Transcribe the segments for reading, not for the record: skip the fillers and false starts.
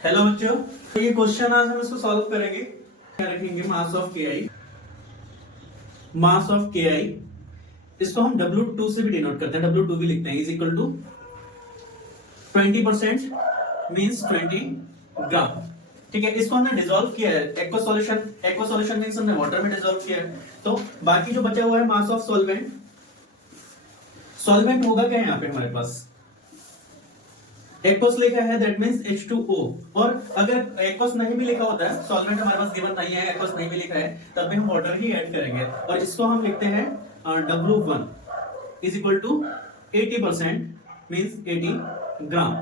Hello बच्चों, तो ये क्वेश्चन आज हम इसको सॉल्व करेंगे। क्या रखेंगे? मास ऑफ के आई, मास ऑफ के आई, इसको हम W2 से भी डिनोट करते हैं, W2 भी लिखते हैं, इज इक्वल टू 20% मीन्स 20 ग्राम। ठीक है, इसको हमने डिसॉल्व किया है, एक्वा सॉल्यूशन मीन्स हमने वाटर में डिसॉल्व किया है। तो बाकी जो बचा हुआ है मास ऑफ सॉल्वेंट, सॉल्वेंट होगा क्या यहाँ पे हमारे पास? एक्वस लिखा है, दैट मींस H2O। और अगर एक्वस नहीं भी लिखा होता है, सॉल्वेंट हमारे पास गिवन नहीं है, एक्वस नहीं भी लिखा है, तब भी हम वाटर ही ऐड करेंगे और इसको हम लिखते हैं W1 is equal to 80% means 80 gram.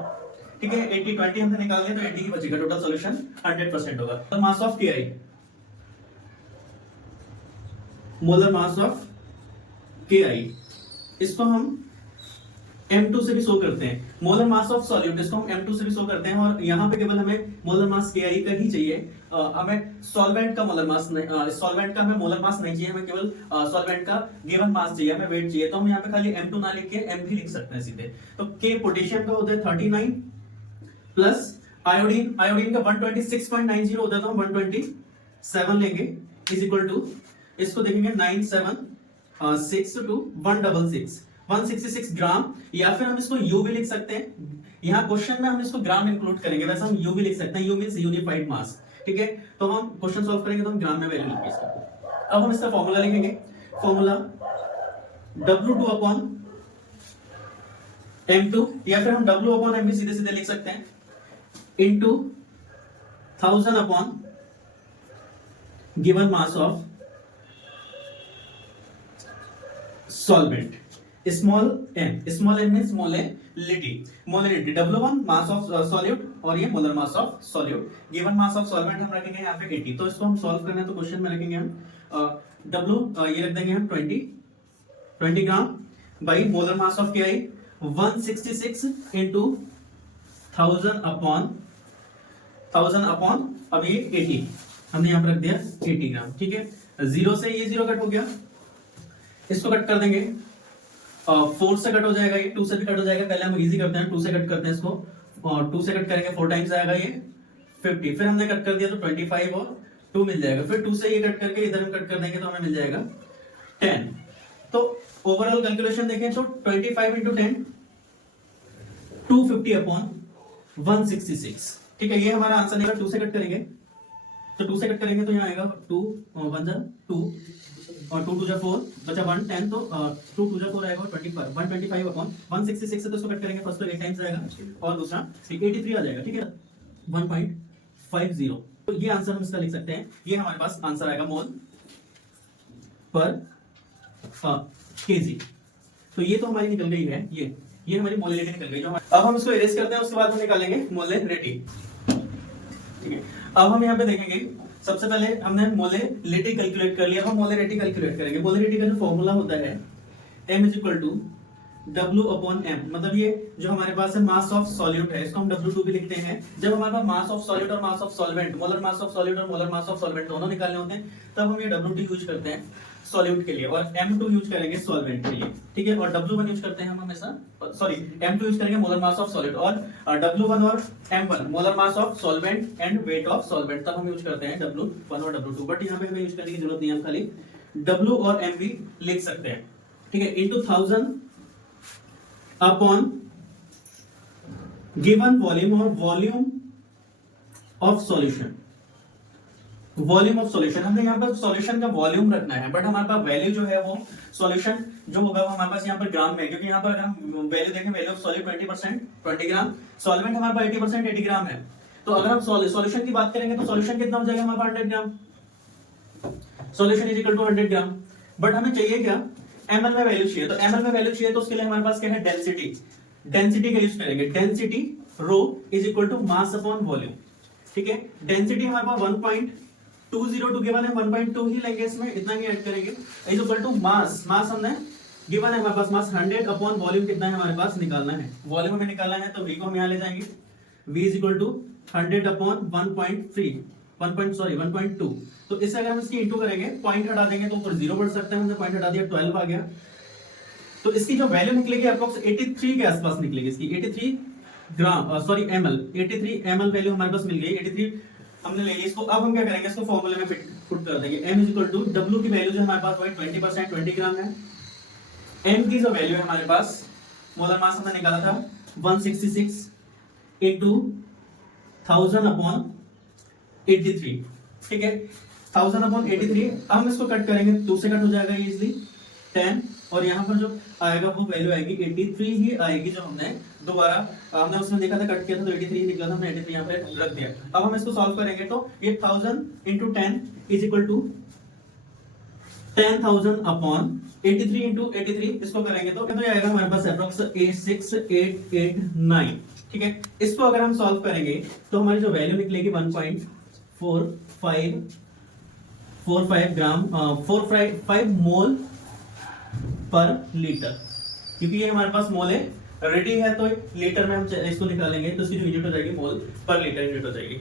ठीक है, 80 20 हमने निकाल लिया तो 80 ही बचेगा, टोटल सॉल्यूशन 100% होगा। तो मास of Ki, molar mass of Ki, इसको हम M2 से भी शो करते हैं। मोलर मास ऑफ सॉल्यूट, इसको हम M2 से भी शो करते हैं और यहाँ पे केवल हमें मोलर मास Ki का ही चाहिए। हमें सॉल्वेंट का मोलर मास नहीं, सॉल्वेंट का हमें मोलर मास नहीं चाहिए, हमें केवल सॉल्वेंट का गिवन मास चाहिए, हमें वेट चाहिए। तो हम यहाँ पे खाली M2 ना लिख के M भी लिख सकते हैं सीधे। तो K पोटेशियम का होता है 39 प्लस आयोडीन, आयोडीन का 126.90 होता है, तो हम 127 लेंगे इज इक्वल टू, इसको देखेंगे 976 टू 166 ग्राम। या फिर हम इसको यू भी लिख सकते हैं, यहाँ क्वेश्चन में हम इसको ग्राम इंक्लूड करेंगे, वैसे हम यू भी लिख सकते हैं, यू मींस यूनिफाइड मास। ठीक है, तो हम क्वेश्चन सॉल्व करेंगे तो हम ग्राम में वैल्यू लिखेंगे इसका। अब हम इसका फॉर्मूला लिखेंगे, फॉर्मूला W2 अपॉन M2, या फिर हम W अपॉन M भी सीधे सीधे लिख सकते हैं, into 1000 upon given mass of solvent, small m means molality, W1 mass of solute और ये molar mass of solute. Given mass of solvent हम रखेंगे यहाँ पे 80। तो इसको हम सॉल्व करना है तो क्वेश्चन में रखेंगे हम W, ये रख देंगे हम 20 gram by molar mass of Ki 166 into 1000 upon अब ये 80 हमने यहाँ पर रख दिया 80 ग्राम। ठीक है, जीरो से ये जीरो कट हो गया, इसको कट कर देंगे, 4 से कट हो जाएगा, ये 2 से भी कट हो जाएगा। पहले हम इजी करते हैं, 2 से कट करते हैं इसको, और 2 से कट करेंगे 4 टाइम्स आएगा ये 50, फिर हमने कट कर दिया तो 25 और 2 मिल जाएगा, फिर 2 से ये कट करके इधर हम कट कर देंगे तो हमें मिल जाएगा 10। तो ओवरऑल कैलकुलेशन देखें तो 25 इंटू 10 250 अपॉन 166। ठीक है, ये हमारा आंसर निकला। 2 से कट करेंगे तो 2 से कट करेंगे तो यहाँ आएगा 2 1 जा 2 और 2 2 जा 4 बचा 1 10, तो 2 2 जा 4 आएगा और 25 125 अपॉन 166 से तो इसको कट करेंगे, फर्स्ट तो 8 टाइम्स आएगा और दूसरा 83 आ जाएगा। ठीक है, 1.50। तो ये आंसर हम इसका लिख सकते हैं, ये हमारे पास आंसर आएगा मोल पर केजी। तो ये तो हमारी निकल गई है, ये हमारी मोलैलिटी निकल गई। जो अब हम इसको इरेज करते हैं, उसके बाद हम निकालेंगे मोलैलिटी। ठीक है, अब हम यहाँ पे देखेंगे, सबसे पहले हमने मोलैलिटी कैलकुलेट कर लिया, अब हम मोलैलिटी कैलकुलेट करेंगे। मोलैलिटी का जो फॉर्मूला होता है M is equal to W upon M, मतलब ये जो हमारे पास है मास ऑफ सॉल्यूट है, इसको हम W2 भी लिखते हैं। जब हमारे पास मास ऑफ सॉल्यूट और mass of solvent, molar mass of solute और मोलर मास ऑफ सॉल्वेंट दोनों निकालने होते हैं, तब हम ये W2 यूज करते हैं सॉल्यूट के लिए और M2 यूज करेंगे सॉल्वेंट के लिए। ठीक है, और W1 यूज करते हैं हम हमेशा, सॉरी M2 यूज करेंगे मोलर मास ऑफ सॉल्यूट, और W1 और M1 molar mass of solvent and weight of solvent, तब हम यूज करते हैं W1 और W2। बट यहाँ पे हमें यूज करने की जरूरत नहीं है, हम खाली W और M भी लिख सकते हैं। ठीक है, इंटू 1000 अपॉन गिवन वॉल्यूम और volume of solution, volume of solution, हमने यहाँ पर सॉल्यूशन का वॉल्यूम रखना है, बट हमारे पास वैल्यू जो है वो सॉल्यूशन जो होगा वो हमारे पास यहाँ पर ग्राम में, क्योंकि यहाँ पर हम वैल्यू देखें, value of solute 20% 20 gram, solvent हमारे पास 80% 80 ग्राम है। तो अगर हम सॉल्यूशन की बात करेंगे तो सॉल्यूशन कितना हो जाएगा हमारे पास 100 gram, solution is equal to 100 gram. But हमें चाहिए क्या? ml में वैल्यू चाहिए, तो ml में वैल्यू चाहिए तो उसके लिए हमारे पास क्या है? डेंसिटी, डेंसिटी का यूज करेंगे। Density rho is equal to mass upon volume. ठीक है, डेंसिटी हमारे पास 1.202 गिवन है, 1.2 ही लेंगे, इसमें इतना ही ऐड करेंगे, इज इक्वल टू मास, मास हमने गिवन है हमारे पास मास 100 अपॉन वॉल्यूम कितना है हमारे पास निकालना है, वॉल्यूम हमें निकालना है, तो v को हम यहाँ ले जाएंगे, v is equal to 100 upon 1.2। तो इससे अगर हम इसकी इंटू करेंगे, पॉइंट हटा देंगे तो ऊपर 0 बढ़ सकता है, हमने पॉइंट हटा दिया 12 आ गया। तो इसकी जो वैल्यू निकलेगी अप्रोक्स 83 के आसपास निकलेगी, इसकी 83 ग्राम सॉरी ml 83 ml वैल्यू हमारे पास मिल गई 83 हमने ले ली इसको। अब हम क्या करेंगे इसको फॉर्मूले में पुट कर देंगे m is equal to w की वैल्यू जो हमारे पास वही 20% 20 ग्राम है। m की जो वैल्यू है हमारे पास मोलर मास हमने निकाला था 166 into 1000 upon 83, ठीक है 1000 upon 83। अब हम इसको कट करेंगे 2 से कट हो जाएगा इजीली 10 और यहाँ पर जो आएगा वो वैल्यू आएगी 83 ही आएगी जो हमने दोबारा हमने उसमें देखा था कट किया था तो 83 ही निकला था, हमने 83 यहाँ पे रख दिया। अब हम इसको सॉल्व करेंगे तो ये 1000 into 10 is equal to 10,000 upon 83 into 83 इसको करेंगे तो ये आएगा हमारे पास अप्रोक्स 86889, ठीक है। इसको अगर हम सॉल्व करेंगे तो हमारी जो वैल्यू निकलेगी 1.45 ग्राम 45 मोल पर लीटर, क्योंकि ये हमारे पास मोल है रेडी है तो लीटर में हम इसको निकालेंगे तो इसकी जो यूनिट हो जाएगी मोल पर लीटर यूनिट हो जाएगी।